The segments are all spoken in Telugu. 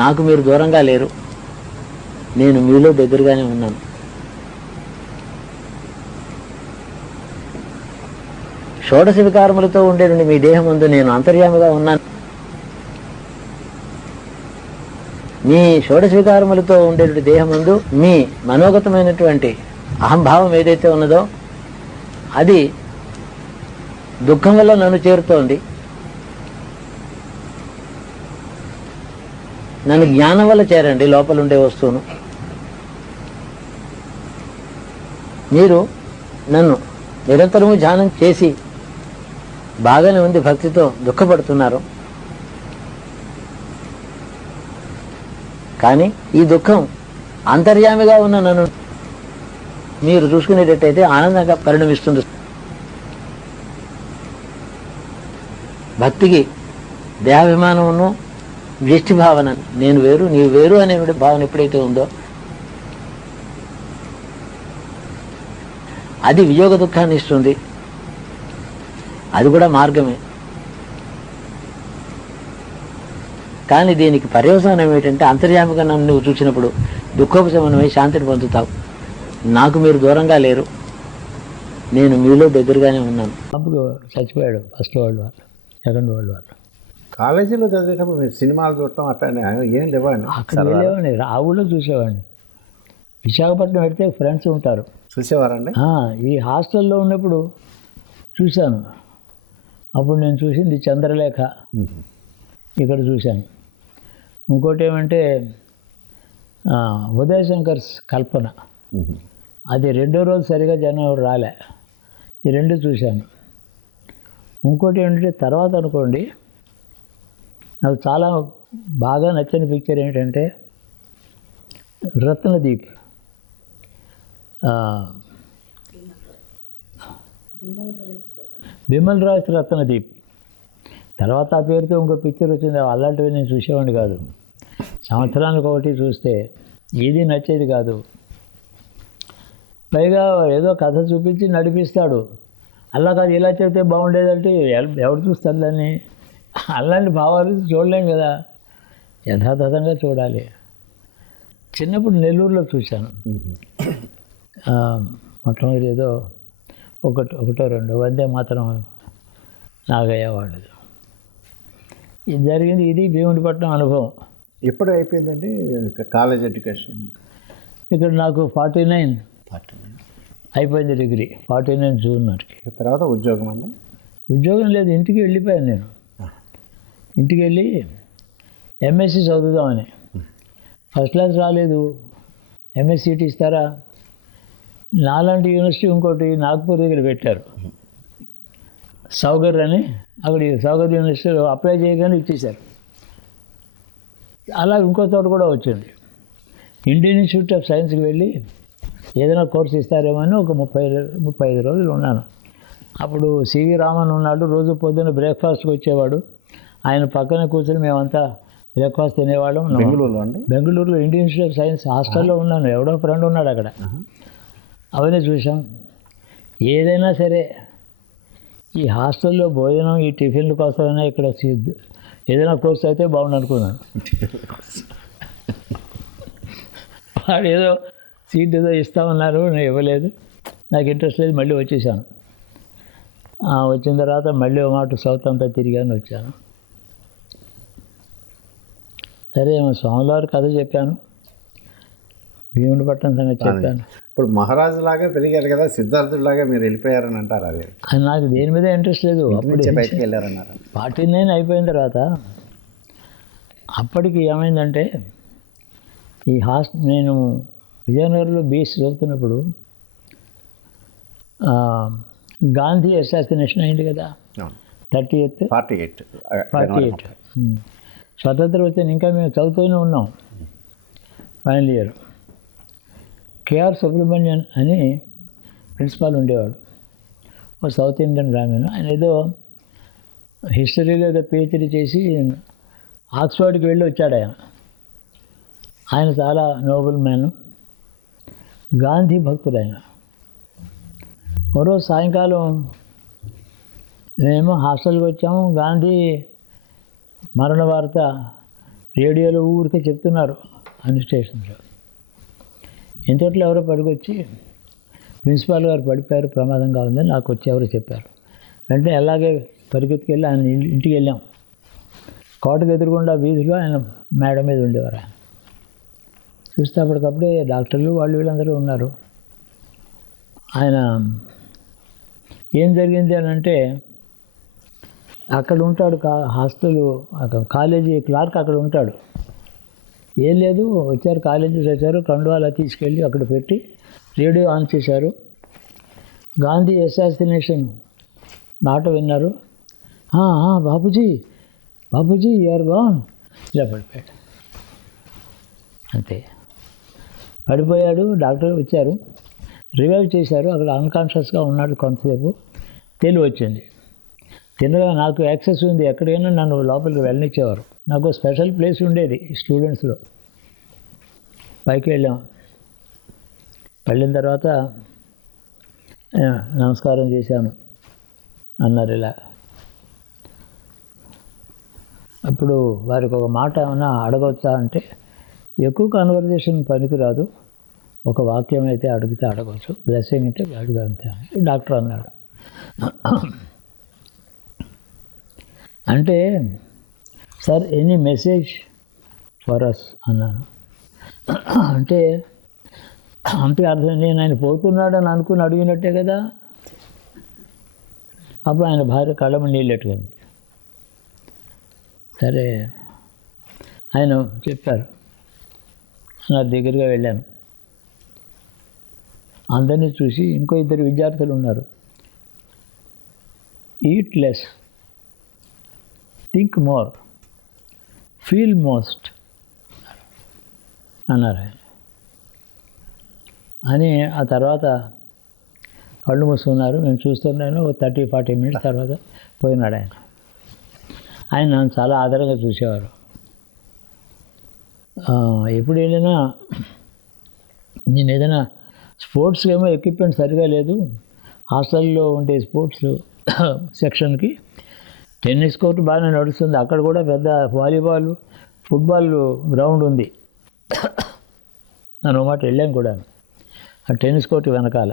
నాకు మీరు దూరంగా లేరు, నేను మీలో దగ్గరగానే ఉన్నాను. షోడశ వికారములతో ఉండేటువంటి మీ దేహం ముందు నేను అంతర్యామిగా ఉన్నాను. మీ షోడశ వికారములతో ఉండేటువంటి దేహం ముందు మీ మనోగతమైనటువంటి అహంభావం ఏదైతే ఉన్నదో అది దుఃఖం వల్ల నన్ను చేరుతోంది. నన్ను జ్ఞానం వల్ల చేరండి లోపల ఉండే వస్తువును. మీరు నన్ను నిరంతరము ధ్యానం చేసి బాగానే ఉంది భక్తితో దుఃఖపడుతున్నారు. కానీ ఈ దుఃఖం అంతర్యామిగా ఉన్న నన్ను మీరు చూసుకునేటట్టయితే ఆనందంగా పరిణమిస్తుంది. భక్తికి దేహాభిమానమును వ్యష్టి భావన, నేను వేరు నీవు వేరు అనే భావన ఎప్పుడైతే ఉందో అది వియోగ దుఃఖాన్ని ఇస్తుంది. అది కూడా మార్గమే. కానీ దీనికి పర్యవసానం ఏంటంటే అంతర్యామిగా నన్ను నువ్వు చూసినప్పుడు దుఃఖోపశమనమై శాంతిని పొందుతావు. నాకు మీరు దూరంగా లేరు, నేను మీలో దగ్గరగానే ఉన్నాను. అప్పుడు చచ్చిపోయాడు first world war, second world war. కాలేజీలో చదివేటప్పుడు మీరు సినిమాలు చూడటం అట్లా ఏం లేవండి? అక్కడ వెళ్ళేవాడిని, ఆ ఊళ్ళో చూసేవాడిని. విశాఖపట్నం పెడితే ఫ్రెండ్స్ ఉంటారు. చూసేవారండి? ఈ హాస్టల్లో ఉన్నప్పుడు చూశాను. అప్పుడు నేను చూసింది చంద్రలేఖ, ఇక్కడ చూశాను. ఇంకోటి ఏమంటే ఉదయశంకర్స్ కల్పన, అది రెండో రోజు సరిగా జనం రాలే, ఈ రెండు చూశాను. ఇంకోటి ఏంటంటే తర్వాత అనుకోండి నాకు చాలా బాగా నచ్చని పిక్చర్ ఏంటంటే రత్నదీప్, బిమల్ రాజ్ రత్నదీప్. తర్వాత ఆ పేరుతో ఇంకో పిక్చర్ వచ్చింది, అలాంటివి నేను చూసేవాడిని కాదు. సంవత్సరానికి ఒకటి చూస్తే ఏది నచ్చేది కాదు. పైగా ఏదో కథ చూపించి నడిపిస్తాడు. అలా కాదు ఇలా చెప్తే బాగుండేదంటే ఎవరు చూస్తారు దాన్ని? అలాంటి భావాలు చూడలేం కదా, యథాతథంగా చూడాలి. చిన్నప్పుడు నెల్లూరులో చూశాను. మొట్టమొదటి ఏదో ఒకటో రెండో వందే మాత్రం నాగయ్య వాళ్ళది ఇది జరిగింది. ఇది భీమునిపట్నం అనుభవం. ఎప్పుడు అయిపోయిందండి కాలేజ్ ఎడ్యుకేషన్? ఇక్కడ నాకు 49 అయిపోయింది డిగ్రీ, 49 జూన్ నాటికి. తర్వాత ఉద్యోగం అండి? ఉద్యోగం లేదు, ఇంటికి వెళ్ళిపోయాను నేను. ఇంటికి వెళ్ళి ఎంఎస్సి చదువుదామని. ఫస్ట్ క్లాస్ రాలేదు, ఎంఎస్సి సీట్ ఇస్తారా? నాలాంటి యూనివర్సిటీ ఇంకోటి నాగ్పూర్ దగ్గర పెట్టారు, సౌగర్ అని. అక్కడ సౌగర్ యూనివర్సిటీలో అప్లై చేయగానే ఇచ్చేశారు. అలా ఇంకో చోట కూడా వచ్చింది. ఇండియన్ ఇన్స్టిట్యూట్ ఆఫ్ సైన్స్కి వెళ్ళి ఏదైనా కోర్సు ఇస్తారేమో అని ఒక 35 రోజులు ఉన్నాను. అప్పుడు సివి రామన్ ఉన్నాడు, రోజు పొద్దున్న బ్రేక్ఫాస్ట్కి వచ్చేవాడు. ఆయన పక్కన కూర్చొని మేమంతా బ్రేక్ఫాస్ట్ తినేవాళ్ళం. బెంగళూరులో అండి? బెంగళూరులో ఇండియన్ ఇన్స్టిట్యూట్ ఆఫ్ సైన్స్ హాస్టల్లో ఉన్నాను. ఎవడో ఫ్రెండ్ ఉన్నాడు అక్కడ. అవన్నీ చూసాం. ఏదైనా సరే ఈ హాస్టల్లో భోజనం, ఈ టిఫిన్ల కోసమైనా ఇక్కడ ఏదైనా కోర్సు అయితే బాగుండు అనుకున్నాను. వాడు ఏదో సీట్ ఏదో ఇస్తామన్నారు, నేను ఇవ్వలేదు, నాకు ఇంట్రెస్ట్ లేదు, మళ్ళీ వచ్చేసాను. వచ్చిన తర్వాత మళ్ళీ ఒక మాట సౌత్ అంతా తిరిగాను, వచ్చాను. సరే స్వామివారి కథ చెప్పాను, భీమునిపట్నం సంగతి చెప్పాను. ఇప్పుడు మహారాజు లాగా పెరిగారు కదా, సిద్ధార్థుడిలాగా మీరు వెళ్ళిపోయారని అంటారు. అది నాకు దేని మీద ఇంట్రెస్ట్ లేదు. అప్పుడు బయటకు వెళ్ళారన్నారు. 49 అయిపోయిన తర్వాత అప్పటికి ఏమైందంటే నేను విజయనగరంలో బీఎస్సీ చదువుతున్నప్పుడు గాంధీ అసాసినేషన్ అయింది కదా, 48 స్వతంత్రం వచ్చింది. ఇంకా మేము చదువుతూనే ఉన్నాం, ఫైనల్ ఇయర్. కేఆర్ సుబ్రహ్మణ్యన్ అని ప్రిన్సిపాల్ ఉండేవాడు, ఒక సౌత్ ఇండియన్ బ్రాహ్మణ్. ఆయన ఏదో హిస్టరీలో ఏదో పిహెచ్డీ చేసి ఆక్స్ఫర్డ్కి వెళ్ళి వచ్చాడు. ఆయన చాలా నోబుల్ మ్యాన్, గాంధీ భక్తుడు ఆయన. మరో సాయంకాలం మేము హాస్టల్కి వచ్చాము. గాంధీ మరణ వార్త రేడియోలో ఊరికే చెప్తున్నారు అన్ని స్టేషన్లో. ఇంతట్లో ఎవరో పడికొచ్చి ప్రిన్సిపాల్ గారు పడిపోయారు, ప్రమాదంగా ఉందని నాకు వచ్చి ఎవరో చెప్పారు. వెంటనే అలాగే పరిగెత్తుకెళ్ళి ఆయన ఇంటికి వెళ్ళాం. కోటకు ఎదురుగుండా వీధిలో ఆయన మేడ మీద ఉండేవారు. ఆయన చూస్తే అప్పటికప్పుడే డాక్టర్లు వాళ్ళు వీళ్ళందరూ ఉన్నారు. ఆయన ఏం జరిగింది అని అంటే, అక్కడ ఉంటాడు హాస్టల్ కాలేజీ క్లార్క్ అక్కడ ఉంటాడు. ఏం లేదు, వచ్చారు కాలేజీ వచ్చారు, కండువాలా తీసుకెళ్ళి అక్కడ పెట్టి రేడియో ఆన్ చేశారు. గాంధీ అసాసినేషన్ మాట విన్నారు. బాబుజీ బాబుజీ యూఆర్ గాన్, ఇలా పడిపోయాడు. అంతే, పడిపోయాడు. డాక్టర్ వచ్చారు, రివైవ్ చేశారు. అక్కడ అన్కాన్షియస్గా ఉన్నాడు కొంతసేపు. తెలివి వచ్చింది. తినగా నాకు యాక్సెస్ ఉంది, ఎక్కడికైనా నన్ను లోపలికి వెళ్ళనిచ్చేవారు. నాకు స్పెషల్ ప్లేస్ ఉండేది స్టూడెంట్స్లో. పైకి వెళ్ళాం. వెళ్ళిన తర్వాత నమస్కారం చేశాను అన్నారు ఇలా. అప్పుడు వారికి ఒక మాట ఏమైనా అడగవచ్చా అంటే, ఎక్కువ కన్వర్జేషన్ పనికిరాదు, ఒక వాక్యం అయితే అడిగితే అడగవచ్చు, బ్లెస్సింగ్ అంటే అడుగు అంతే డాక్టర్ అన్నాడు. అంటే sir any message for us అన్నాను. అంటే అంతే అర్థం, నేను ఆయన పోతున్నాడని అనుకుని అడిగినట్టే కదా. అప్పుడు ఆయన భార్య కళ్ళము నీళ్ళెట్టుకుంది. సరే ఆయన చెప్పారు, నా దగ్గరగా వెళ్ళాను. అందరినీ చూసి ఇంకో ఇద్దరు విద్యార్థులు ఉన్నారు. Eat less, think more, feel most అన్నారు ఆయన. అని ఆ తర్వాత కళ్ళు మూసుకున్నారు. నేను చూస్తున్నాను. 30-40 మినిట్స్ తర్వాత పోయినాడు ఆయన. ఆయన నన్ను చాలా ఆదరంగా చూసేవారు. ఎప్పుడు వెళ్ళినా నేను ఏదైనా స్పోర్ట్స్కి ఏమో ఎక్విప్మెంట్ సరిగా లేదు, హాస్టల్లో ఉండే స్పోర్ట్స్ సెక్షన్కి టెన్నిస్ కోర్టు బాగానే నడుస్తుంది, అక్కడ కూడా పెద్ద వాలీబాల్ ఫుట్బాల్ గ్రౌండ్ ఉంది. నేను మాట వెళ్ళాను కూడా. ఆ టెన్నిస్ కోర్టు వెనకాల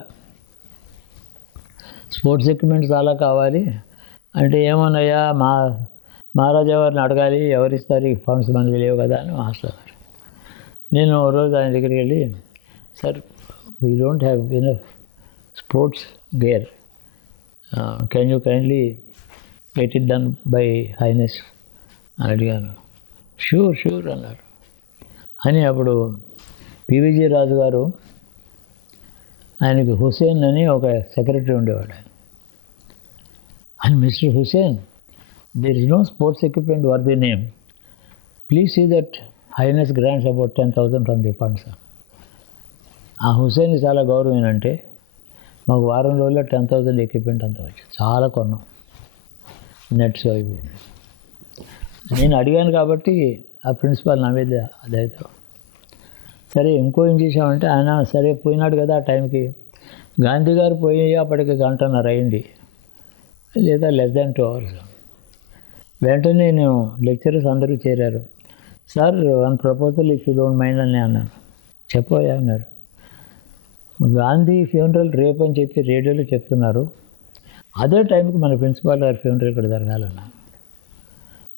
స్పోర్ట్స్ ఎక్విప్మెంట్ చాలా కావాలి అంటే, ఏమన్నాయా మహారాజా వారిని అడగాలి, ఎవరిస్తారు ఈ ఫండ్స్ మనకి లేవు కదా అని మాస్టర్ గారు. నేను రోజు ఆయన దగ్గరికి వెళ్ళి, sir we don't have enough sports gear, can you kindly get it done by highness అని అడిగాను. షూర్ అన్నారు. అని అప్పుడు పివిజి రాజు గారు, ఆయనకి హుసేన్ అని ఒక సెక్రటరీ ఉండేవాడు. And mister Hussain, there is no sports equipment worthy name. Please see that Highness grants about 10,000 from the funds. ఆ హుసేన్కి చాలా గౌరవం ఏంటంటే, మాకు వారం రోజుల్లో 10,000 ఎక్విప్మెంట్ అంతా వచ్చి చాలా కొన్నాం, నెట్స్ అయిపోయింది. నేను అడిగాను కాబట్టి ఆ ప్రిన్సిపాల్ నా మీద అదైతే. సరే ఇంకో ఏం చేసామంటే, ఆయన సరే పోయినాడు కదా ఆ టైంకి. గాంధీ గారు పోయి అప్పటికి 1.5 గంట అయింది, లేదా లెస్ దాన్ 2 hours. వెంటనే నేను లెక్చరర్స్ అందరూ చేరారు. Sir one proposal if you don't mind అని అన్నాను. చెప్పోయా అన్నారు. గాంధీ ఫ్యూనరల్ రేపు అని చెప్పి రేడియోలో చెప్తున్నారు, అదే టైంకి మన ప్రిన్సిపాల్ గారి ఫ్యూనరల్ ఇక్కడ జరగాలన్నా,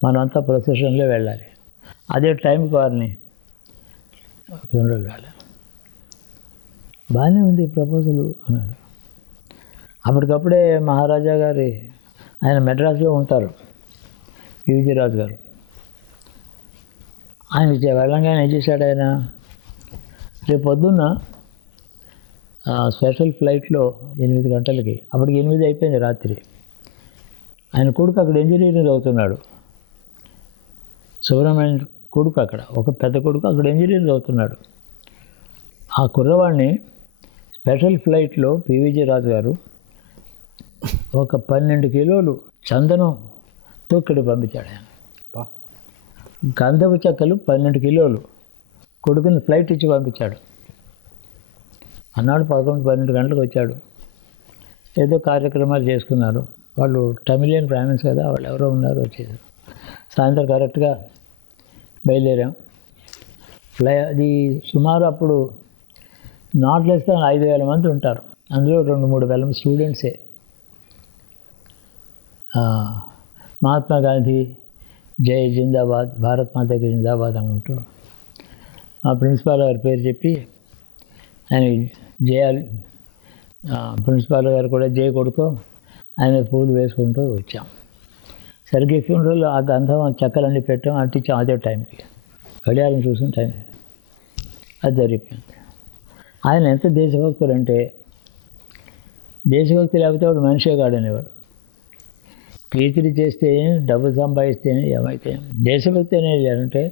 మనమంతా ప్రొసెషన్లో వెళ్ళాలి, అదే టైంకి వారిని ఫ్యూనరల్ వెళ్ళాలి. బాగానే ఉంది ప్రపోజలు అన్నాడు. అప్పటికప్పుడే మహారాజా గారి ఆయన మెడ్రాస్లో ఉంటారు, పివిజి రాజు గారు. ఆయన వెళ్ళంగానే ఏం చేశాడు ఆయన, రేపు పొద్దున్న స్పెషల్ ఫ్లైట్లో 8 గంటలకి, అప్పటికి 8 అయిపోయింది రాత్రి. ఆయన కొడుకు అక్కడ ఇంజనీరింగ్ చదువుతున్నాడు, సుబ్రహ్మణ్యం కొడుకు, అక్కడ ఒక పెద్ద కొడుకు అక్కడ ఇంజనీరింగ్ చదువుతున్నాడు. ఆ కుర్రవాడిని స్పెషల్ ఫ్లైట్లో పివిజి రాజు గారు ఒక 12 కిలోలు చందనంతో ఇక్కడ పంపించాడు. ఆయన గంధపు చెక్కలు 12 కిలోలు కొడుకుని ఫ్లైట్ ఇచ్చి పంపించాడు. అన్నాడు 11-12 గంటలకు వచ్చాడు. ఏదో కార్యక్రమాలు చేసుకున్నారు. వాళ్ళు తమిళియన్ బ్రాహ్మిన్స్ కదా, వాళ్ళు ఎవరో ఉన్నారు, వచ్చేసారు. సాయంత్రం కరెక్ట్గా బయలుదేరాం. అది సుమారు అప్పుడు నాట్ లెస్ దాన్ 5,000 మంది ఉంటారు. అందులో 2-3 వేల స్టూడెంట్సే. మహాత్మా గాంధీ జై జిందాబాద్, భారత్ మాతకి జిందాబాద్ అనుకుంటూ మా ప్రిన్సిపాల్ గారి పేరు చెప్పి ఆయన జయాలు, ప్రిన్సిపాల్ గారు కూడా జై కొడుతూ ఆయన పూలు వేసుకుంటూ వచ్చాం. సరిగ్గా ఫ్యూనరల్ ఆ గంధం చెక్కలన్నీ పెట్టాం, అంటించాం. అదే టైంకి గడియారం చూసిన టైం అది జరిగిపోయింది. ఆయన ఎంత దేశభక్తులు అంటే, దేశభక్తి లేకపోతే వాడు మనిషే కాడనేవాడు. పీహెచ్డీ చేస్తే డబ్బు సంపాదిస్తే ఏమైతే, దేశభక్తి అనేది అంటే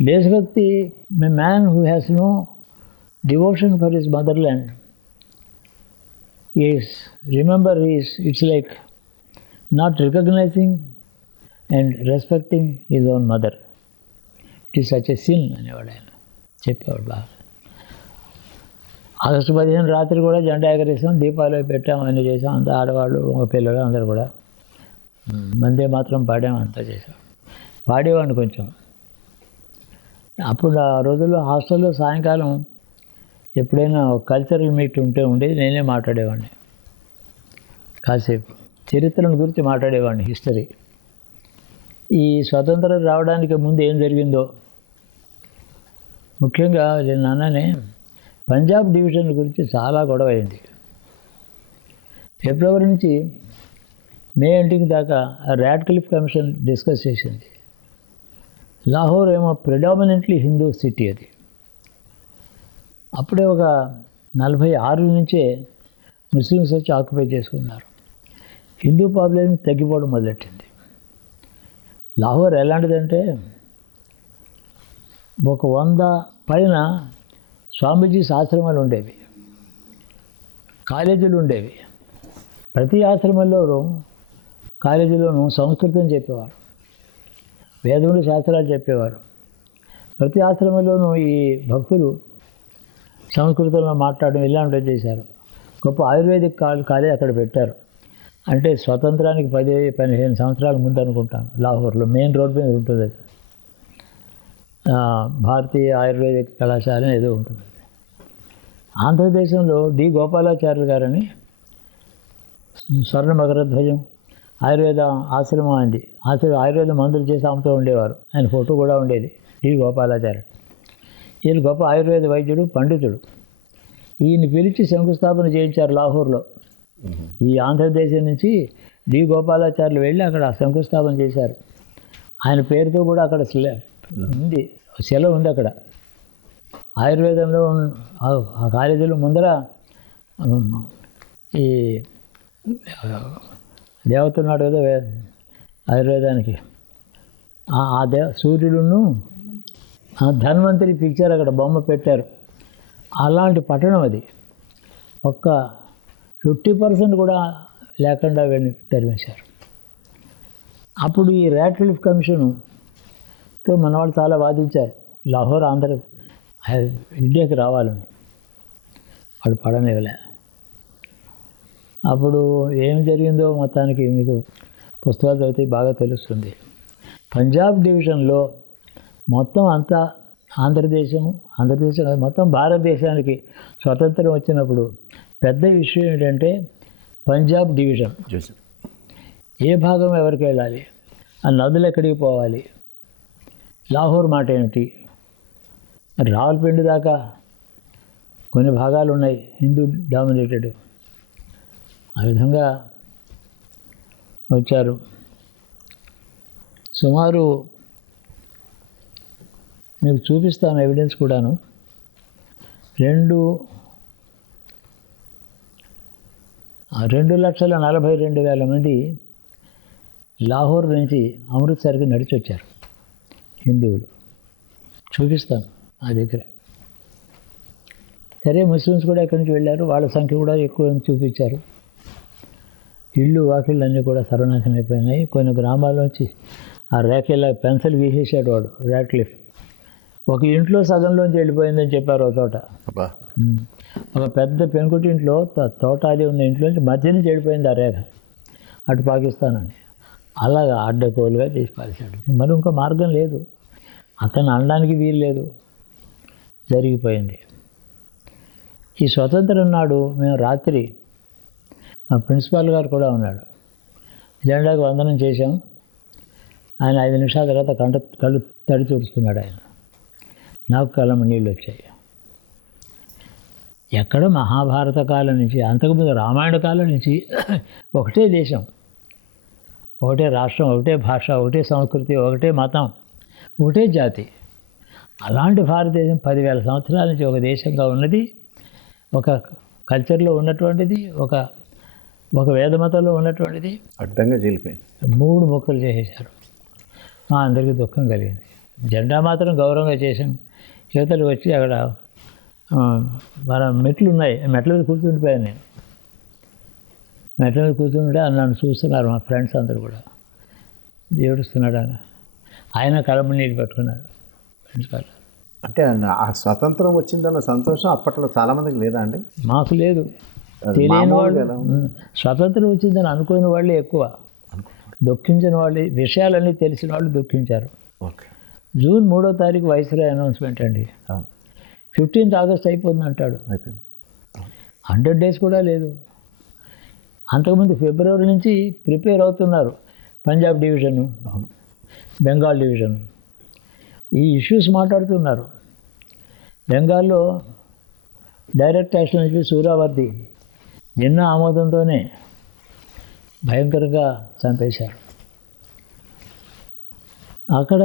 దేశభక్తి man who has no devotion for his motherland is remember it's like not recognising and respecting his own mother. It is such a sin అనేవాడు ఆయన, చెప్పేవాడు బాగా. ఆగస్టు 15 రాత్రి కూడా జెండా ఎగరేసాం, దీపాలు పెట్టాం, అన్నీ చేసాం. అంతా ఆడవాళ్ళు ఒక పిల్లలు అందరూ కూడా మందే మాత్రం పాడాం, అంతా చేసాం. పాడేవాడిని కొంచెం. అప్పుడు ఆ రోజుల్లో హాస్టల్లో సాయంకాలం ఎప్పుడైనా కల్చరల్ మీట్ ఉంటే ఉండేది, నేనే మాట్లాడేవాడిని. కాసేపు చరిత్రను గురించి మాట్లాడేవాడిని, హిస్టరీ. ఈ స్వతంత్రం రావడానికి ముందు ఏం జరిగిందో ముఖ్యంగా నేను అన్ననే పంజాబ్ డివిజన్ గురించి చాలా గొడవ అయింది. ఫిబ్రవరి నుంచి మే ఎండింగ్ దాకా రాడ్క్లిఫ్ కమిషన్ డిస్కస్ చేసింది. లాహోర్ ఏమో ప్రిడామినెంట్లీ హిందూ సిటీ అది. అప్పుడే ఒక 46 నుంచే ముస్లిమ్స్ వచ్చి ఆక్యుపై చేసుకున్నారు. హిందూ పాపులేషన్ తగ్గిపోవడం మొదలెట్టింది. లాహోర్ ఎలాంటిదంటే ఒక 100 పైన స్వామీజీస్ ఆశ్రమాలు ఉండేవి, కాలేజీలు ఉండేవి. ప్రతి ఆశ్రమంలోనూ కాలేజీలోనూ సంస్కృతం చెప్పేవారు, వేదములు శాస్త్రాలు చెప్పేవారు. ప్రతి ఆశ్రమంలోనూ ఈ భక్తులు సంస్కృతంలో మాట్లాడడం ఇలాంటివి చేశారు. గొప్ప ఆయుర్వేదిక్ కాలేజ్ అక్కడ పెట్టారు. అంటే స్వతంత్రానికి 10-15 సంవత్సరాల ముందు అనుకుంటాను. లాహోర్లో మెయిన్ రోడ్ మీద ఉంటుంది అది. భారతీయ ఆయుర్వేదిక్ కళాశాల ఏదో ఉంటుంది. ఆంధ్రదేశంలో డి గోపాలాచార్యులు గారని స్వర్ణ మకరధ్వజం ఆయుర్వేద ఆశ్రమం అయింది. ఆయుర్వేద మందులు చేసి అమ్ముతూ ఉండేవారు. ఆయన ఫోటో కూడా ఉండేది, డి గోపాలాచార్యులు. ఈయన గొప్ప ఆయుర్వేద వైద్యుడు, పండితుడు. ఈయన పిలిచి శంకుస్థాపన చేయించారు లాహోర్లో. ఈ ఆంధ్రదేశం నుంచి డి గోపాలాచార్యులు వెళ్ళి అక్కడ శంకుస్థాపన చేశారు. ఆయన పేరుతో కూడా అక్కడ ఉంది, సెలవు ఉంది అక్కడ. ఆయుర్వేదంలో ఆ కాలేజీలో ముందర ఈ దేవత ఉన్నాడు కదా ఆయుర్వేదానికి, ఆ సూర్యుడును ధన్వంతరి పిక్చర్ అక్కడ బొమ్మ పెట్టారు. అలాంటి పట్టణం అది. ఒక్క 50% కూడా లేకుండా వెళ్ళి తరిమేశారు. అప్పుడు ఈ రాడ్క్లిఫ్ కమిషన్తో మనవాళ్ళు చాలా వాదించారు. లాహోర్ ఇండియాకి రావాలని. వాడు పడనివ్వలే. అప్పుడు ఏం జరిగిందో మొత్తానికి మీకు పుస్తకాలు చదివితే బాగా తెలుస్తుంది. పంజాబ్ డివిజన్లో మొత్తం అంతా ఆంధ్రదేశం మొత్తం భారతదేశానికి స్వతంత్రం వచ్చినప్పుడు పెద్ద విషయం ఏంటంటే పంజాబ్ డివిజన్. ఏ భాగం ఎవరికి వెళ్ళాలి, ఆ నదులు ఎక్కడికి పోవాలి, లాహోర్ మాట ఏమిటి. రావల్పిండి దాకా కొన్ని భాగాలు ఉన్నాయి హిందూ డామినేటెడ్. ఆ విధంగా వచ్చారు. సుమారు మీకు చూపిస్తాను ఎవిడెన్స్ కూడాను. 2,42,000 మంది లాహోర్ నుంచి అమృత్సర్కి నడిచి వచ్చారు హిందువులు. చూపిస్తాను ఆ దగ్గర. సరే, ముస్లిమ్స్ కూడా ఎక్కడి నుంచి వెళ్ళారు, వాళ్ళ సంఖ్య కూడా ఎక్కువ చూపించారు. ఇళ్ళు వాకిళ్ళు అన్నీ కూడా సర్వనాశనం అయిపోయినాయి. కొన్ని గ్రామాల్లోంచి ఆ రేఖలా పెన్సిల్ గీసేసాడు వాడు రాడ్క్లిఫ్. ఒక ఇంట్లో సగంలోంచి వెళ్ళిపోయిందని చెప్పారు ఒక తోట. ఒక పెద్ద పెంకుటి ఇంట్లో తోట అది ఉన్న ఇంట్లోంచి మధ్య నుంచి వెళ్ళిపోయింది ఆ రేఖ, అటు పాకిస్తాన్ అని. అలాగా అడ్డకోలుగా తీసి పారేశాడు. మరి ఇంకో మార్గం లేదు. అతను అనడానికి వీలు లేదు, జరిగిపోయింది. ఈ స్వతంత్రం నాడు మేము రాత్రి, మా ప్రిన్సిపాల్ గారు కూడా ఉన్నాడు, జెండాకు వందనం చేశాం. ఆయన 5 నిమిషాల తర్వాత కళ్ళు తడి తుడుచుకున్నాడు. ఆయన నాకు కళ్ళము నీళ్ళు వచ్చాయి. ఎక్కడ మహాభారత కాలం నుంచి, అంతకుముందు రామాయణ కాలం నుంచి ఒకటే దేశం, ఒకటే రాష్ట్రం, ఒకటే భాష, ఒకటే సంస్కృతి, ఒకటే మతం, ఒకటే జాతి. అలాంటి భారతదేశం 10,000 సంవత్సరాల నుంచి ఒక దేశంగా ఉన్నది, ఒక కల్చర్లో ఉన్నటువంటిది, ఒక వేదమతంలో ఉన్నటువంటిది అడ్డంగా చీలిపోయింది. 3 ముక్కలు చేసేశారు. మా అందరికీ దుఃఖం కలిగింది. జెండా మాత్రం గౌరవంగా చేసాం. యువతలు వచ్చి అక్కడ మన మెట్లు ఉన్నాయి, మెట్ల మీద కూర్చుండిపోయాను నేను. మెట్ల మీద కూర్చుంటే నన్ను చూస్తున్నారు మా ఫ్రెండ్స్ అందరూ కూడా. ఏడుస్తున్నాడు ఆయన కళ్ళము నీళ్ళు పెట్టుకున్నాడు ప్రిన్సిపాల్. అంటే ఆ స్వతంత్రం వచ్చిందన్న సంతోషం అప్పట్లో చాలామందికి లేదా అండి? మాకు లేదు. తెలియని వాళ్ళు, స్వతంత్రం వచ్చిందని అనుకునే వాళ్ళే ఎక్కువ, దుఃఖించిన వాళ్ళు, విషయాలన్నీ తెలిసిన వాళ్ళు దుఃఖించారు. ఓకే. జూన్ 3వ తారీఖు వైస్రాయ్ అనౌన్స్మెంట్ అండి. 15th ఆగస్ట్ అయిపోతుంది అంటాడు. అయిపోయింది. 100 days కూడా లేదు. అంతకుముందు ఫిబ్రవరి నుంచి ప్రిపేర్ అవుతున్నారు. పంజాబ్ డివిజను, బెంగాల్ డివిజన్, ఈ ఇష్యూస్ మాట్లాడుతున్నారు. బెంగాల్లో డైరెక్ట్ యాక్షన్ నుంచి సూరావర్ది నిన్న ఆమోదంతోనే భయంకరంగా చంపేశారు. అక్కడ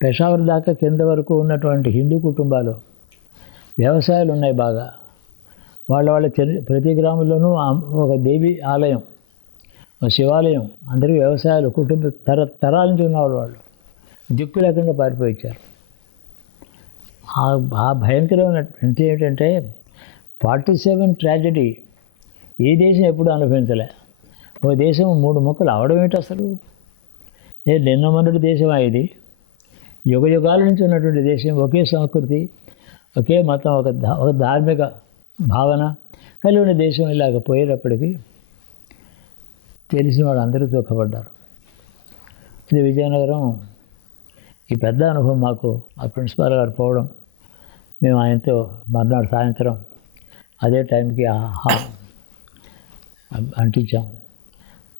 పెషావర్ దాకా కింద వరకు ఉన్నటువంటి హిందూ కుటుంబాలు, వ్యవసాయాలు ఉన్నాయి బాగా. వాళ్ళ ప్రతి గ్రామంలోనూ ఒక దేవి ఆలయం, ఒక శివాలయం, అందరికీ వ్యవసాయాలు, కుటుంబ తరాల నుంచి ఉన్నవాళ్ళు. వాళ్ళు దిక్కు లేకుండా పారిపోయి వచ్చారు. ఆ భయంకరమైన ఏంటంటే 47 ట్రాజెడీ ఏ దేశం ఎప్పుడు అనుభవించలే. ఒక దేశం 3 ముక్కలు అవడం ఏంటి అసలు? నిన్న మొన్నటి దేశం ఇది. యుగ యుగాల నుంచి ఉన్నటువంటి దేశం, ఒకే సంస్కృతి, ఒకే మతం, ఒక ధార్మిక భావన కలిగి ఉన్న దేశం ఇలాగ పోయేటప్పటికీ తెలిసిన వాళ్ళు అందరూ దుఃఖపడ్డారు. ఇది విజయనగరం ఈ పెద్ద అనుభవం మాకు. మా ప్రిన్సిపాల్ గారు పోవడం, మేము ఆయనతో మర్నాడు సాయంత్రం అదే టైంకి అంటించాం.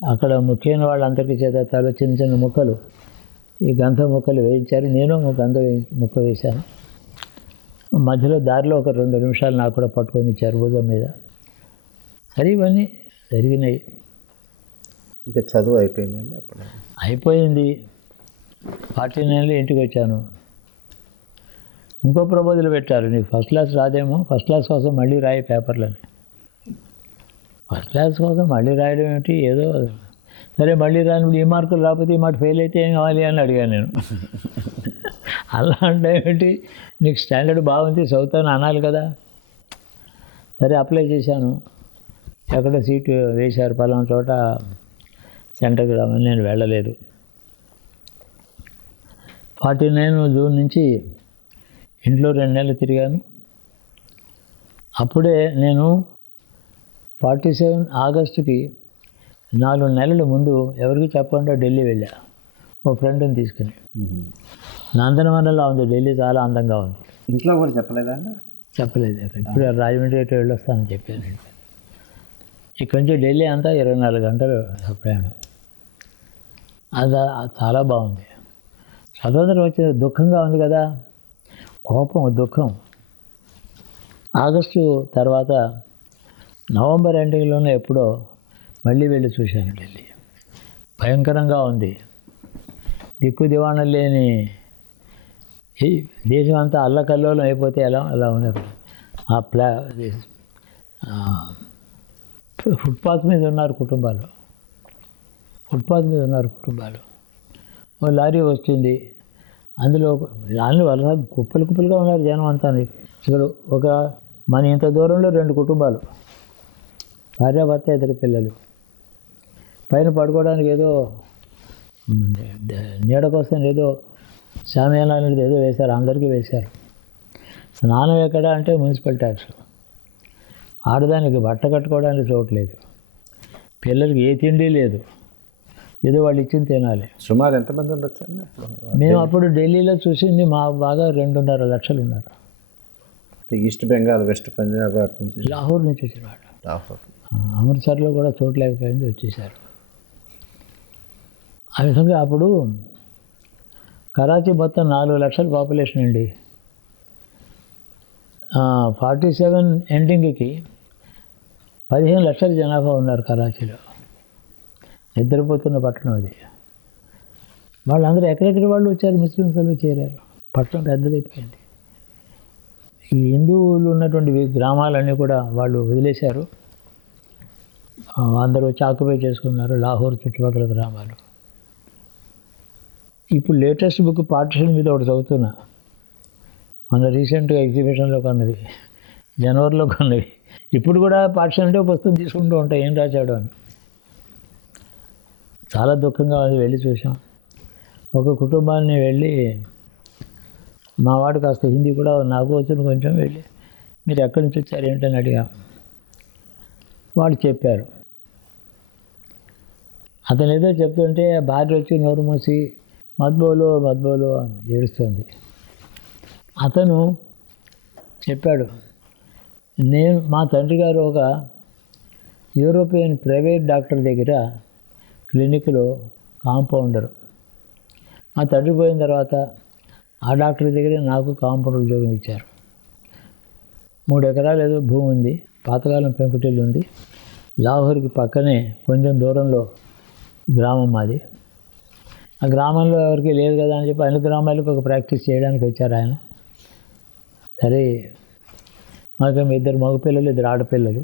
అక్కడ ముఖ్యమైన వాళ్ళందరికీ చేత తల చిన్న చిన్న ముక్కలు, ఈ గంధ ముక్కలు వేయించారు. నేను గంధ ముక్క వేశాను. మధ్యలో దారిలో ఒక 2 నిమిషాలు నాకు కూడా పట్టుకొని ఇచ్చారు భుజం మీద. సరే, ఇవన్నీ జరిగినాయి. ఇక చదువు అయిపోయిందండి అప్పుడు? అయిపోయింది. 49లో ఇంటికి వచ్చాను. ఇంకో ప్రబోధులు పెట్టారు, నీకు ఫస్ట్ క్లాస్ రాదేమో, ఫస్ట్ క్లాస్ కోసం మళ్ళీ రాయి పేపర్లని. ఫస్ట్ క్లాస్ కోసం మళ్ళీ రాయడం ఏమిటి? ఏదో సరే మళ్ళీ రాని ఈ మార్కులు రాకపోతే ఈ మాట ఫెయిల్ అయితే ఏం కావాలి అని అడిగాను నేను. అలా అంటే ఏమిటి, నీకు స్టాండర్డ్ బాగుంది చదువుతాను అనాలి కదా. సరే అప్లై చేశాను. ఎక్కడో సీటు వేశారు, పలానా చోట సెంటర్కి రామని. నేను వెళ్ళలేదు. 49 జూన్ నుంచి ఇంట్లో 2 నెలలు తిరిగాను. అప్పుడే నేను 47 ఆగస్టుకి 4 నెలల ముందు ఎవరికి చెప్పకుండా ఢిల్లీ వెళ్ళా, ఓ ఫ్రెండ్ని తీసుకుని. నందనవనంలో ఉంది ఢిల్లీ, చాలా అందంగా ఉంది. ఇంట్లో కూడా చెప్పలేదా అండి? చెప్పలేదు. ఇప్పుడు రాజమండ్రి అయితే వెళ్ళొస్తానని చెప్పాను. ఇక్కడి నుంచి ఢిల్లీ అంతా 24 గంటలు ప్రయాణం. అది చాలా బాగుంది. స్వతంత్రం వచ్చే దుఃఖంగా ఉంది కదా, కోపం, దుఃఖం. ఆగస్టు తర్వాత నవంబర్ ఎండింగ్లోనే ఎప్పుడో మళ్ళీ వెళ్ళి చూశాను ఢిల్లీ. భయంకరంగా ఉంది. దిక్కు దివాణం లేని ఈ దేశం అంతా అల్లకల్లోలం అయిపోతే అలా ఉంది అక్కడ. ఫుట్పాత్ మీద ఉన్నారు కుటుంబాలు. ఓ లారీ వస్తుంది, అందులో వాళ్ళ కుప్పలుగా ఉన్నారు జనం అంతా. ఇక్కడ ఒక మన ఇంత దూరంలో 2 కుటుంబాలు, భార్యాభర్త, 2 పిల్లలు. పైన పడుకోవడానికి ఏదో నీడ కోసం ఏదో షామియానా అనేది ఏదో వేశారు, అందరికీ వేశారు. స్నానం ఎక్కడ అంటే మున్సిపల్ ట్యాక్స్. ఆడదానికి బట్ట కట్టుకోవడానికి చోటు లేదు, పిల్లలకి ఏ తిండి లేదు, ఏదో వాళ్ళు ఇచ్చింది తినాలి. సుమారు ఎంతమంది ఉండొచ్చు అండి అప్పుడు? మేము అప్పుడు ఢిల్లీలో చూసింది మా బాగా 2.5 లక్షలు ఉన్నారు. ఈస్ట్ బెంగాల్, వెస్ట్ పంజాబ్ అటు నుంచి లాహోర్ నుంచి వచ్చిన వాళ్ళు. లాహోర్. అమృత్సర్లో కూడా చోటు లేకపోయింది, వచ్చేసారు. ఆ విధంగా అప్పుడు కరాచీ మొత్తం 4 లక్షల పాపులేషన్ అండి. 47 ఎండింగ్కి 15 లక్షల జనాభా ఉన్నారు కరాచీలో. నిద్రపోతున్న పట్టణం అది. వాళ్ళందరూ ఎక్కడెక్కడి వాళ్ళు వచ్చారు, ముస్లిమ్స్ వాళ్ళు చేరారు. పట్టణం పెద్దదైపోయింది. ఈ హిందువులు ఉన్నటువంటి గ్రామాలన్నీ కూడా వాళ్ళు వదిలేశారు. అందరూ వచ్చి ఆక్యుపై చేసుకున్నారు లాహోర్ చుట్టుపక్కల గ్రామాలు. ఇప్పుడు లేటెస్ట్ బుక్ పార్టిషన్ మీద ఒకటి చదువుతున్నా. మన రీసెంట్గా ఎగ్జిబిషన్లో కొన్నవి, జనవరిలో కొన్నవి. ఇప్పుడు కూడా పార్టిషన్ అంటే పుస్తకం తీసుకుంటూ ఉంటాయి, ఏం రాశాడు అని. చాలా దుఃఖంగా అది వెళ్ళి చూసాం. ఒక కుటుంబాన్ని వెళ్ళి, మా వాడు కాస్త హిందీ కూడా నాకు వచ్చిన కొంచెం, వెళ్ళి మీరు ఎక్కడి నుంచి వచ్చారు ఏంటని అడిగా. వాళ్ళు చెప్పారు. అతను ఏదో చెప్తుంటే భార్య వచ్చి నోరు మూసి మద్బోలో మద్బోలో అని ఏడుస్తుంది. అతను చెప్పాడు, మా తండ్రి గారు ఒక యూరోపియన్ ప్రైవేట్ డాక్టర్ దగ్గర క్లినిక్లో కాంపౌండరు. మా తండ్రి పోయిన తర్వాత ఆ డాక్టర్ దగ్గరే నాకు కాంపౌండర్ ఉద్యోగం ఇచ్చారు. 3 ఎకరాలు ఏదో భూమి ఉంది, పాతకాలం పెంకుటిల్లు ఉంది. లాహోర్కి పక్కనే కొంచెం దూరంలో గ్రామం మాది. ఆ గ్రామంలో ఎవరికి లేదు కదా అని చెప్పి అన్ని గ్రామాలకు ఒక ప్రాక్టీస్ చేయడానికి వచ్చారు ఆయన. సరే, మాకేమో 2 మగపిల్లలు 2 ఆడపిల్లలు.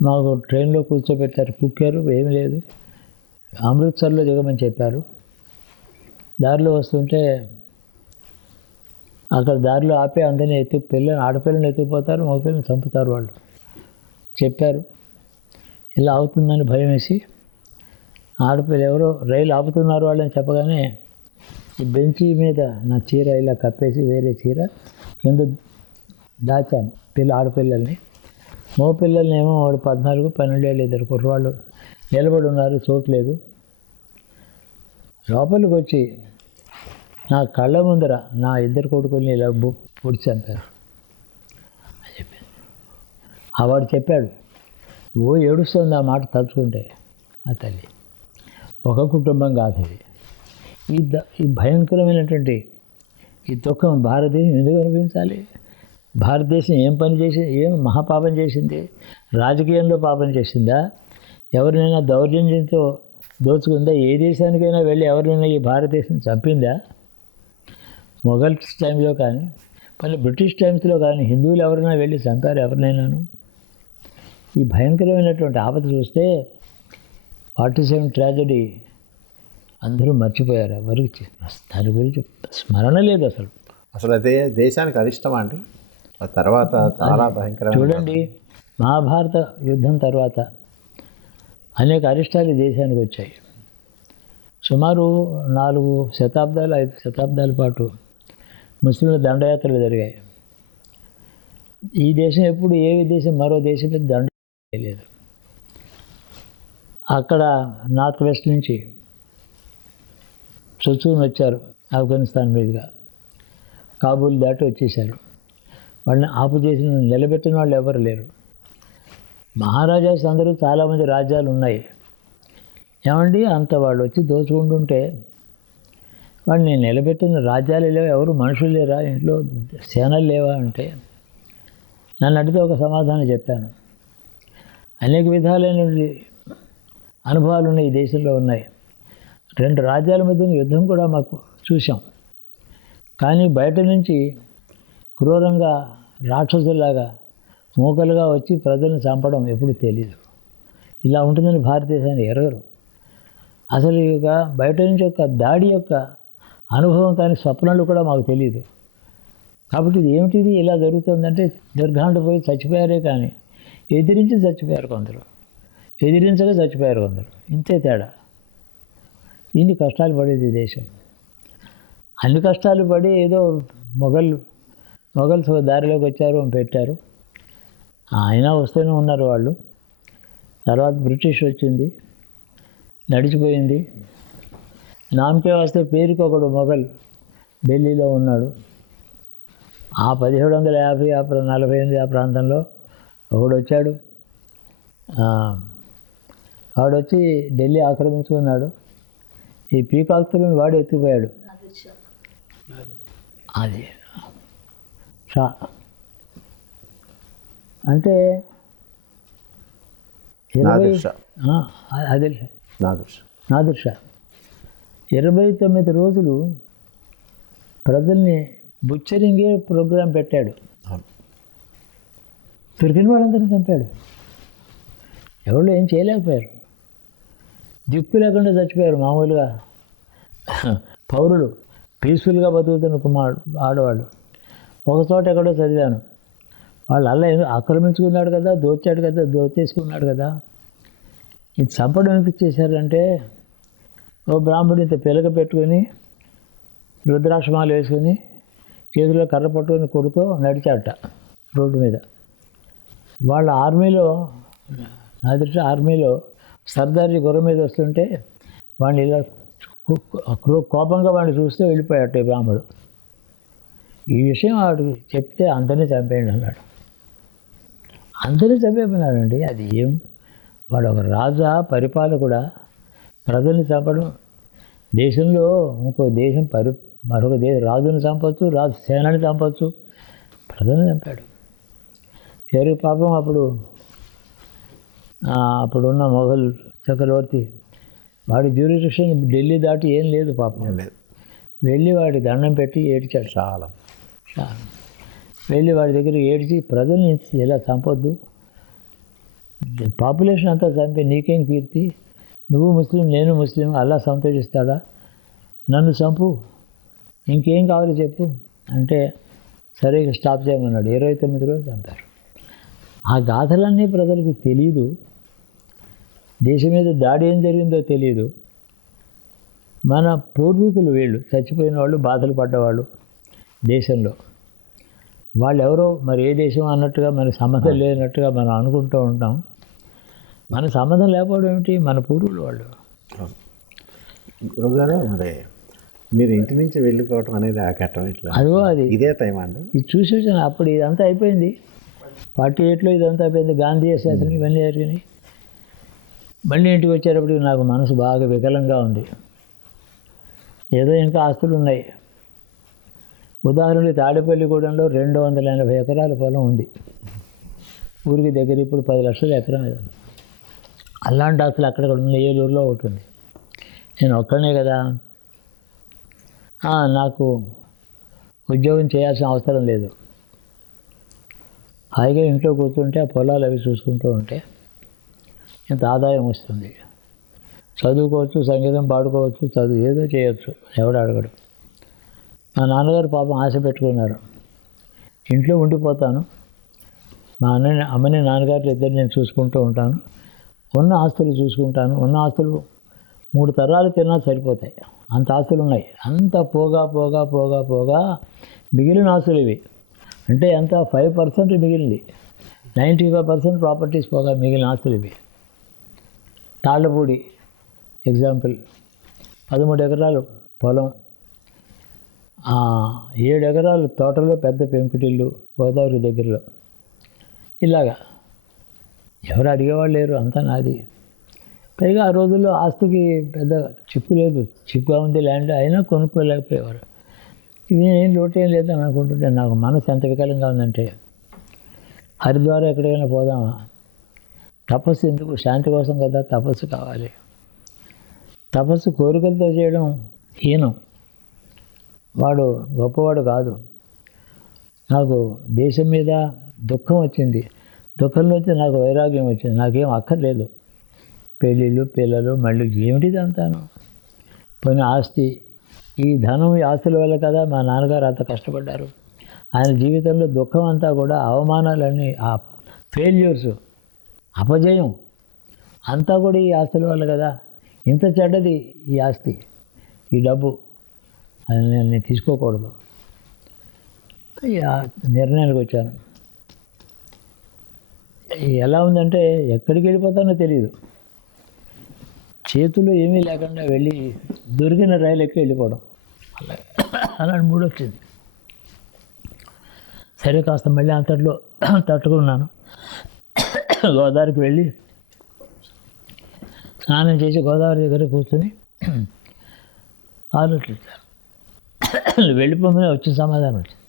మాకు ట్రైన్లో కూర్చోబెట్టారు, కుక్కారు, ఏమీ లేదు. అమృత్సర్లో దిగమని చెప్పారు. దారిలో వస్తుంటే అక్కడ దారిలో ఆపి అందరినీ ఆడపిల్లని ఎత్తుకుపోతారు, మగపిల్లని చంపుతారు వాళ్ళు చెప్పారు. ఇలా అవుతుందని భయం వేసి ఆడపిల్ల ఎవరో రైలు ఆపుతున్నారు వాళ్ళని చెప్పగానే ఈ బెంచీ మీద నా చీర ఇలా కప్పేసి వేరే చీర కింద దాచాను ఆడపిల్లల్ని. మగపిల్లల్ని ఏమో వాడు 14, 12 ఏళ్ళు 2 కుర్రవాళ్ళు నిలబడి ఉన్నారు, చోట్లేదు. లోపలికి వచ్చి నా కళ్ళ ముందర నా 2 కొడుకుల్ని ఇలా పొడి చంపారు అని చెప్పాను. వాడు చెప్పాడు, ఏడుస్తుంది ఆ మాట తలుచుకుంటే. ఆ తల్లి ఒక కుటుంబం కాదు ఇది. ఈ భయంకరమైనటువంటి ఈ దుఃఖం భారతదేశం ఎందుకు అనిపించాలి? భారతదేశం ఏం పని చేసి, ఏం మహాపాపం చేసింది? రాజకీయంలో పాపం చేసిందా? ఎవరినైనా దౌర్జన్యంతో దోచుకుందా? ఏ దేశానికైనా వెళ్ళి ఎవరినైనా ఈ భారతదేశం చంపిందా? మొఘల్స్ టైంలో కానీ, మళ్ళీ బ్రిటిష్ టైమ్స్లో కానీ హిందువులు ఎవరైనా వెళ్ళి చంపారు ఎవరినైనాను? ఈ భయంకరమైనటువంటి ఆపద చూస్తే 47 ట్రాజడీ అందరూ మర్చిపోయారు. ఎవరికి దాని గురించి స్మరణ లేదు అసలు. అదే దేశానికి అరిష్టమా అండి? ఆ తర్వాత చాలా భయంకరమైన. చూడండి, మహాభారత యుద్ధం తర్వాత అనేక అరిష్టాలు ఈ దేశానికి వచ్చాయి. సుమారు 4 శతాబ్దాలు 5 శతాబ్దాల పాటు ముస్లింల దండయాత్రలు జరిగాయి. ఈ దేశం ఎప్పుడు ఏ దేశం మరో దేశం మీద దండ లేదు. అక్కడ నార్త్ వెస్ట్ నుంచి చుచూని వచ్చారు ఆఫ్ఘనిస్తాన్ మీదుగా, కాబూల్ దాటి వచ్చేసారు. వాళ్ళని ఆపు చేసిన నిలబెట్టిన వాళ్ళు ఎవరు లేరు. మహారాజాస్ అందరూ చాలామంది రాజ్యాలు ఉన్నాయి. ఏమండి, అంత వాళ్ళు వచ్చి దోచుకుంటుంటే వాళ్ళని నిలబెట్టిన రాజ్యాలు లేవా? ఎవరు మనుషులు లేరా? ఇంట్లో సేనలు లేవా అంటే నన్ను అడిగితే ఒక సమాధానం చెప్పాను. అనేక విధాలైన అనుభవాలు ఉన్నాయి, ఈ దేశంలో ఉన్నాయి. 2 రాజ్యాల మధ్య యుద్ధం కూడా మాకు చూసాం. కానీ బయట నుంచి క్రూరంగా రాక్షసులాగా మూకలుగా వచ్చి ప్రజలను చంపడం ఎప్పుడు తెలీదు. ఇలా ఉంటుందని భారతదేశాన్ని ఎరగరు. అసలు ఇక బయట నుంచి ఒక దాడి యొక్క అనుభవం కానీ స్వప్నాలు కూడా మాకు తెలియదు. కాబట్టి ఇది ఏమిటిది ఇలా జరుగుతుందంటే దుర్గాండ పోయి చచ్చిపోయారే కానీ ఎదిరించి చచ్చిపోయారు కొందరు, ఎదిరించగా చచ్చిపోయారు కొందరు. ఇంతే తేడా. ఇన్ని కష్టాలు పడేది దేశం. అన్ని కష్టాలు పడి ఏదో మొఘల్స్ దారిలోకి వచ్చారు అని పెట్టారు. అయినా వస్తూనే ఉన్నారు వాళ్ళు. తర్వాత బ్రిటిష్ వచ్చింది. నడిచిపోయింది. నామకే వస్తే పేరుకి ఒకడు మొఘల్ ఢిల్లీలో ఉన్నాడు. ఆ 1750 48 ఆ ప్రాంతంలో ఒకడు వచ్చాడు. వాడొచ్చి ఢిల్లీ ఆక్రమించుకున్నాడు. ఈ పీకాక్తులను వాడు ఎత్తుకుపోయాడు. అది షా అంటే 20 నాదిర్ షా. అదే నాదిర్ షా. నాదిర్ షా 29 రోజులు ప్రజల్ని బుచ్చరింగే ప్రోగ్రాం పెట్టాడు. అవును. దొరికిన వాళ్ళందరినీ చంపాడు. ఎవరు ఏం చేయలేకపోయారు. దిక్కు లేకుండా చచ్చిపోయారు మామూలుగా పౌరులు, పీస్ఫుల్గా బతుకుతున్న ఆడవాళ్ళు. ఒక చోట ఎక్కడో చదివాను, వాళ్ళు అలా ఆక్రమించుకున్నాడు కదా, దోచాడు కదా, దోచేసుకున్నాడు కదా, ఇది చంపడం ఎందుకు చేశారంటే, ఓ బ్రాహ్మణుడు ఇంత పిలక పెట్టుకొని రుద్రాక్షమాలు వేసుకొని చేతిలో కర్ర పట్టుకొని కొడుతూ నడిచాట రోడ్డు మీద. వాళ్ళ ఆర్మీలో సర్దార్జీ గుర్రం మీద వస్తుంటే వాడిని ఇలా కోపంగా వాడిని చూస్తూ వెళ్ళిపోయాట ఈ బ్రాహ్మడు. ఈ విషయం వాడికి చెప్తే అందరినీ చంపేయండి అన్నాడు. అందరినీ చంపేపోయినాడండి. అది ఏం, వాడు ఒక రాజా పరిపాలకుడా? ప్రజల్ని చంపడం. దేశంలో ఇంకో దేశం మరొక రాజుని చంపచ్చు, రాజు సేనని చంపచ్చు, ప్రజల్ని చంపాడు. చెరుకు పాపం అప్పుడున్న మొఘల్ చక్రవర్తి వాడి జ్యూరిడిక్షన్ ఢిల్లీ దాటి ఏం లేదు పాపం. లేదు. వెళ్ళి వాడి దండం పెట్టి ఏడ్చాడు. చాలా వెళ్ళి వాడి దగ్గర ఏడ్చి, ప్రజల్ని ఎలా చంపొద్దు, పాపులేషన్ అంతా చంపి నీకేం కీర్తి, నువ్వు ముస్లిం నేను ముస్లిం, అల్లా సంతోషిస్తాడా, నన్ను చంపు, ఇంకేం కావాలి చెప్పు అంటే సరే స్టాప్ చేయమన్నాడు. 29 రోజులు చంపారు. ఆ గాథలన్నీ ప్రజలకు తెలియదు. దేశం మీద దాడి ఏం జరిగిందో తెలియదు. మన పూర్వీకులు వీళ్ళు చచ్చిపోయిన వాళ్ళు, బాధలు పడ్డవాళ్ళు దేశంలో, వాళ్ళు ఎవరో మరి ఏ దేశం అన్నట్టుగా మనకు సంబంధం లేనట్టుగా మనం అనుకుంటూ ఉంటాం. మన సంబంధం లేకపోవడం ఏమిటి, మన పూర్వులు వాళ్ళు. గురువుగారు, మరి మీరు ఇంటి నుంచి వెళ్ళిపోవటం అనేది ఆ ఘట్టం ఇట్లా అదిగో అది ఇదే టైం అండి? ఇది చూసి వచ్చాను. అప్పుడు ఇదంతా అయిపోయింది. 48లో ఇదంతా అయిపోయింది. గాంధీ శాసనం ఇవన్నీ జరిగినాయి. మళ్ళీ ఇంటికి వచ్చేటప్పుడు నాకు మనసు బాగా వికలంగా ఉంది. ఏదో ఇంకా ఆస్తులు ఉన్నాయి. ఉదాహరణకి తాడేపల్లిగూడెంలో 280 ఎకరాల పొలం ఉంది. ఊరికి దగ్గర ఇప్పుడు 10 లక్షల ఎకరం మీద. అలాంటి ఆస్తులు అక్కడక్కడ ఉన్న ఏలూరులో ఒకటి ఉంది. నేను ఒక్కనే కదా, నాకు ఉద్యోగం చేయాల్సిన అవసరం లేదు. హాయిగా ఇంట్లో కూర్చుంటే ఆ పొలాలు అవి చూసుకుంటూ ఉంటే ఇంత ఆదాయం వస్తుంది. చదువుకోవచ్చు, సంగీతం పాడుకోవచ్చు, ఏదో చేయొచ్చు, ఎవడు అడగడు. మా నాన్నగారు పాపం ఆశ పెట్టుకున్నారు, ఇంట్లో ఉండిపోతాను, మా అమ్మని నాన్నగారు ఇద్దరు నేను చూసుకుంటూ ఉంటాను, ఉన్న ఆస్తులు చూసుకుంటాను, ఉన్న ఆస్తులు 3 తరాలు తిన్నా సరిపోతాయి, అంత ఆస్తులు ఉన్నాయి. అంత పోగా మిగిలిన ఆస్తులు ఇవి. అంటే ఎంత 5% మిగిలింది. 95% ప్రాపర్టీస్ పోగా మిగిలిన ఆస్తులు ఇవి. తాళ్ళపూడి ఎగ్జాంపుల్, 13 ఎకరాలు పొలం, 7 ఎకరాలు తోటలో పెద్ద పెంకుటిల్లు గోదావరి దగ్గరలో. ఇలాగా ఎవరు అడిగేవాళ్ళు లేరు, అంతా నాది. పైగా ఆ రోజుల్లో ఆస్తికి పెద్ద చిక్కు లేదు, చిక్కుగా ఉంది ల్యాండ్, అయినా కొనుక్కోలేకపోయేవారు. ఇవి ఏం లోటేం లేదని అనుకుంటుంటే నాకు మనసు ఎంత వికలంగా ఉందంటే, హరిద్వారం ఎక్కడికైనా పోదామా, తపస్సు ఎందుకు, శాంతి కోసం కదా తపస్సు కావాలి. తపస్సు కోరికలతో చేయడం హీనం, వాడు గొప్పవాడు కాదు. నాకు దేశం మీద దుఃఖం వచ్చింది, దుఃఖంలోంచి నాకు వైరాగ్యం వచ్చింది. నాకేం అక్కర్లేదు, పెళ్ళిళ్ళు పిల్లలు మళ్ళీ ఏమిటిది అంతాను. పోయిన ఆస్తి, ఈ ధనం ఈ ఆస్తుల వల్ల కదా మా నాన్నగారు అంత కష్టపడ్డారు. ఆయన జీవితంలో దుఃఖం అంతా కూడా అవమానాలన్నీ, ఆ ఫెయిల్యూర్స్, అపజయం అంతా కూడా ఈ ఆస్తుల వల్ల కదా. ఇంత చెడ్డది ఈ ఆస్తి, ఈ డబ్బు, అది నేను తీసుకోకూడదు. నిర్ణయానికి వచ్చాను. ఎలా ఉందంటే ఎక్కడికి వెళ్ళిపోతానో తెలియదు. చేతుల్లో ఏమీ లేకుండా వెళ్ళి దొరికిన రైలు ఎక్కి వెళ్ళిపోవడం అలా అలాంటి మూడు వచ్చింది. సరే కాస్త మళ్ళీ అంతట్లో తట్టుకున్నాను. గోదావరికి వెళ్ళి స్నానం చేసి గోదావరి దగ్గర కూర్చొని ఆలోచించాను. వెళ్ళిపోమని వచ్చిన సమాధానం వచ్చింది.